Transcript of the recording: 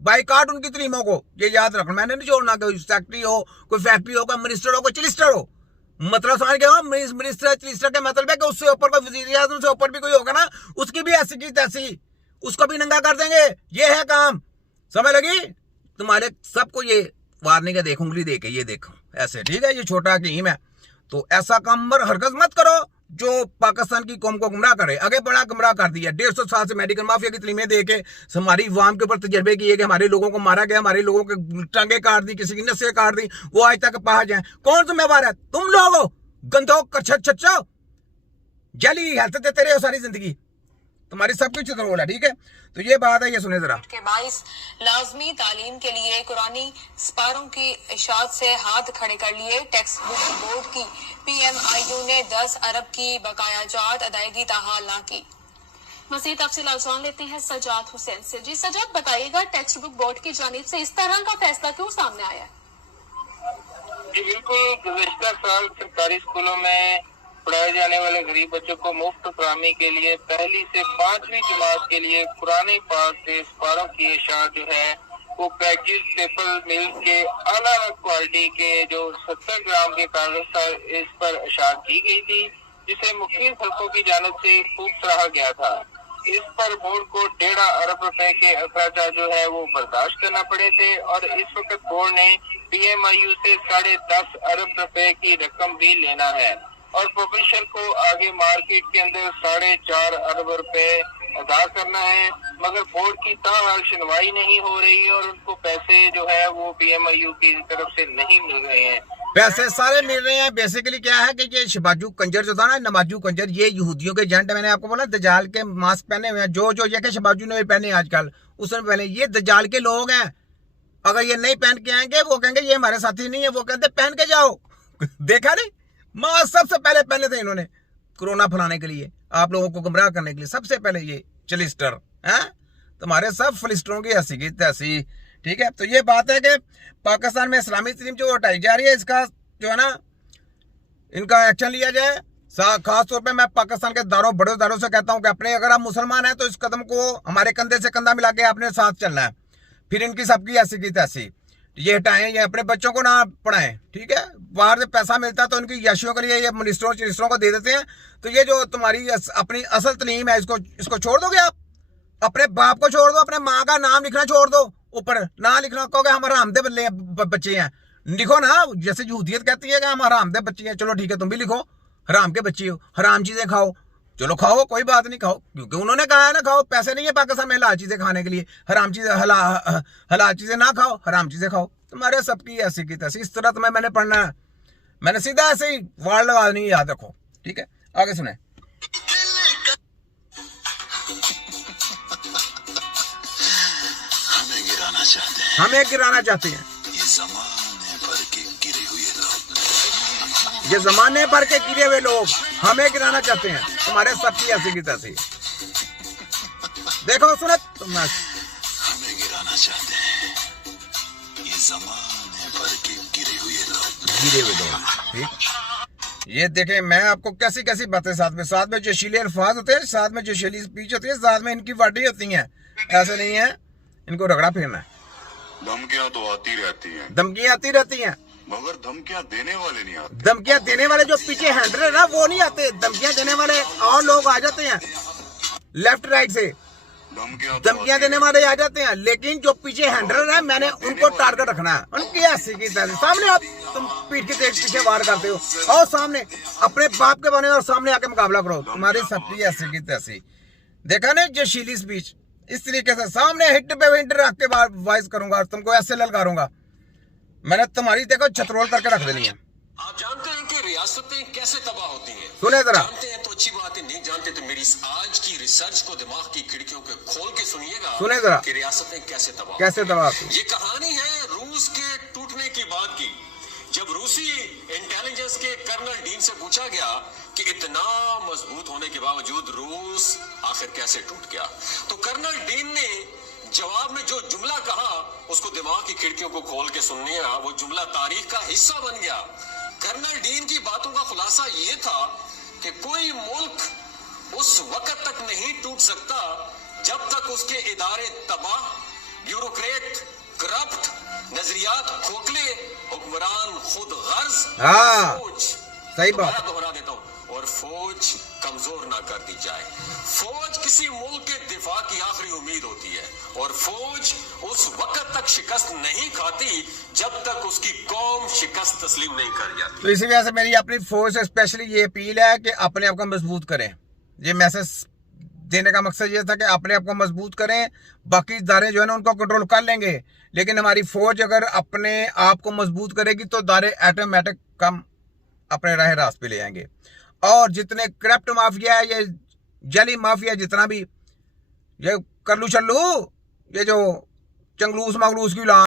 Boycott उनकी तलीमों को, ये याद रखना। मैंने नहीं छोड़ना कोई सेक्रेटरी हो, कोई फैक्ट्री हो, कोई मिनिस्टर हो, कोई चिलिस्टर हो। मतलब समझ गए हो, मिनिस्टर चिलिस्टर का मतलब है कि उससे ऊपर कोई वजीर आज़म से ऊपर भी कोई होगा ना, उसकी भी ऐसी की तैसी, उसको भी नंगा कर देंगे। ये है काम, समझ लगी? तुम्हारे सबको ये वार्निंग है, देख उंगली देके, ये देखो ऐसे, ठीक है? ये छोटा हकीम है, तो ऐसा काम हरकत मत करो जो पाकिस्तान की कौम को गुमराह करे। आगे बड़ा गुमराह कर दिया। 150 साल से मेडिकल माफिया की तलीमें दे के हमारी अवाम के ऊपर तजर्बे किए कि हमारे लोगों को मारा गया, हमारे लोगों के टांगे काट दी, किसी की नसें काट दी, वो आज तक पहुंच जाए। कौन जिम्मेवार है? तुम लोग हो, गंदो कच्छो जली हेल्थ देते रहे हो सारी जिंदगी, तुम्हारी सब कुछ रोल है, ठीक है? तो ये बात है, ये सुने जरा। के 22 लाजमी तालीम के लिए कुरानी स्पारों की इशात से हाथ खड़े कर लिए। टेक्स्ट बुक बोर्ड की PMIU ने 10 अरब की बकायाजात अदायगी ताहाल ना की। मज़ीद तफसीलात जान लेते हैं सजाद हुसैन से। जी सजाद, बताइएगा टेक्स्ट बुक बोर्ड की जानिब से इस तरह का फैसला क्यों सामने आया है? जी बिल्कुल, गुज़िश्ता साल सरकारी स्कूलों में पढ़ाए जाने वाले गरीब बच्चों को मुफ्त फराहमी के लिए पहली से 5वीं जमात के लिए कुरान पाक से स्पारों की इशात जो है वो पैकेज पेपर मिल के आला क्वालिटी के जो 70 ग्राम के कागज था, इस पर इशात की गई थी, जिसे मुख्तलिफ हल्कों की जानिब से खूब सराहा गया था। इस पर बोर्ड को 1.5 अरब रुपए के अखराजात जो है वो बर्दाश्त करना पड़े थे, और इस वक्त बोर्ड ने PMIU से 10.5 अरब रुपए की रकम भी लेना है, और पब्लिशर को आगे मार्केट के अंदर 4.5 अरब रुपए अदा करना है। मगर बोर्ड की ताहाल सुनवाई नहीं हो रही और उनको पैसे जो है वो PMIU की तरफ से नहीं मिल रहे हैं। पैसे सारे मिल रहे हैं। बेसिकली क्या है कि ये शबाजू कंजर जो था ना, नमाजू कंजर, ये यहूदियों के एजेंट है। मैंने आपको बोला दजाल के मास्क पहने हुए हैं, जो ये के शबाजू ने पहने आजकल, उसने पहले, ये दजाल के लोग हैं। अगर ये नहीं पहन के आएंगे, वो कहेंगे ये हमारे साथी नहीं है, वो कहते पहन के जाओ। देखा नहीं, मास्क सबसे पहले पहने थे इन्होंने कोरोना फैलाने के लिए, आप लोगों को गुमराह करने के लिए। सबसे पहले ये चलिस्टर हैं, तुम्हारे सब फलिस्टरों की हंसी की तैसी, ठीक है? तो ये बात है कि पाकिस्तान में इस्लामी तस्लीम जो हटाई जा रही है, इसका जो है ना, इनका एक्शन लिया जाए। खास तौर पे मैं पाकिस्तान के बड़े दारों से कहता हूं कि अपने, अगर आप मुसलमान हैं तो इस कदम को हमारे कंधे से कंधा मिला के अपने साथ चलना है। फिर इनकी सबकी ऐसी की तैसी ये हटाएं, ये अपने बच्चों को ना पढ़ाएं, ठीक है? बाहर से पैसा मिलता है तो इनकी यशियों के लिए ये मिनिस्टरों को दे देते हैं। तो ये जो तुम्हारी अपनी असल तलीम है, इसको छोड़ दोगे आप? अपने बाप को छोड़ दो, अपने माँ का नाम लिखना छोड़ दो, ऊपर ना लिखना, कहोगे हम हरामदे बच्चे हैं, लिखो ना। जैसे यहूदियत कहती है कि हम हरामदे बच्चे हैं, चलो ठीक है, तुम भी लिखो हराम के बच्चे हो, हराम चीजें खाओ, चलो खाओ, कोई बात नहीं, खाओ, क्योंकि उन्होंने कहा है ना खाओ। पैसे नहीं है पाकिस्तान में हलाल चीजें खाने के लिए, हराम चीजें हलाल चीजें ना खाओ, हराम चीजें खाओ। तुम्हारे सबकी ऐसी की तैसी, इस तरह तुम्हें मैंने पढ़ना है, मैंने सीधा ऐसे ही वार्ड लगा नहीं, याद रखो, ठीक है? आगे सुने। हमें गिराना चाहते हैं ये जमाने भर के गिरे हुए लोग हमें गिराना चाहते हैं। तुम्हारे सबकी ऐसी की तैसी, देखो सुनो, तुम हमें गिराना चाहते हैं ये जमाने भर के गिरे हुए लोग, ठीक? ये देखें, मैं आपको कैसी कैसी बातें साथ में जोशीले अल्फाज होते हैं, साथ में जोशीली स्पीच होती है, साथ में इनकी वाटी होती हैं। ऐसे नहीं है, इनको रगड़ा फिरना है। धमकियां तो आती रहती हैं, मगर धमकियां देने वाले नहीं आते। धमकियां देने वाले जो पीछे हैंडल है ना, वो नहीं आते। धमकियां देने वाले और लोग आ जाते हैं लेफ्ट राइट से, धमकियां देने वाले आ जाते हैं, लेकिन जो पीछे हैंडलर है, मैंने उनको टारगेट रखना है। उनकी ऐसी की तरह सामने आप तुम पीठ के पीछे वार करते हो, और सामने अपने बाप के बने और सामने आके मुकाबला करो। तुम्हारी सबकी ऐसी की तैसी, देखा ना जोशीली स्पीच, इस तरीके से सामने हिट पे हिट रख के वॉइस करूंगा और तुमको ऐसे ललकारूंगा। मैंने तुम्हारी देखो छतरोल करके रख देनी है। आप जानते हैं कि रियासतें कैसे तबाह होती हैं? सुने जरा। जानते हैं तो अच्छी बात है, नहीं जानते तो मेरी आज की रिसर्च को दिमाग की खिड़कियों के खोल के सुनिएगा। सुने जरा कि रियासतें कैसे तबाह होती हैं। ये कहानी है रूस के टूटने की बात की। जब रूसी इंटेलिजेंस के कर्नल डीन से पूछा गया कि इतना मजबूत होने के बावजूद रूस आखिर कैसे टूट गया, तो कर्नल डीन ने जवाब में जो जुमला कहा उसको दिमाग की खिड़कियों को खोल के सुनिएगा। वो जुमला तारीख का हिस्सा बन गया। कर्नल डीन की बातों का खुलासा ये था कि कोई मुल्क उस वक्त तक नहीं टूट सकता जब तक उसके इदारे तबाह, ब्यूरोक्रेट करप्ट, नजरियात खोखले, हुक्मरान खुद गर्ज, हाँ, फौज, सही बात। दोबारा दोहरा देता हूं, और फौज कमजोर ना कर दी जाए। फौज किसी मुल्क के दिफा की आखिरी उम्मीद होती है, और फौज उस वक्त तक शिकस्त नहीं खाती जब तक उसकी कौम शिकस्त तस्लीम नहीं कर जाती। तो इसी वजह से मेरी अपनी फौज से स्पेशली ये अपील है कि अपने आप को मजबूत करें। ये मैसेज देने का मकसद ये था कि अपने आप को मजबूत करें, बाकी इदारे जो है ना उनको कंट्रोल कर लेंगे, लेकिन हमारी फौज अगर अपने आप को मजबूत करेगी तो इदारे ऑटोमेटिक कम अपने राह रास्त पे ले आएंगे। और जितने करप्ट माफिया है, ये जली माफिया, जितना भी ये कल्लू शल्लू, ये जो चंगलूस मंगलूस की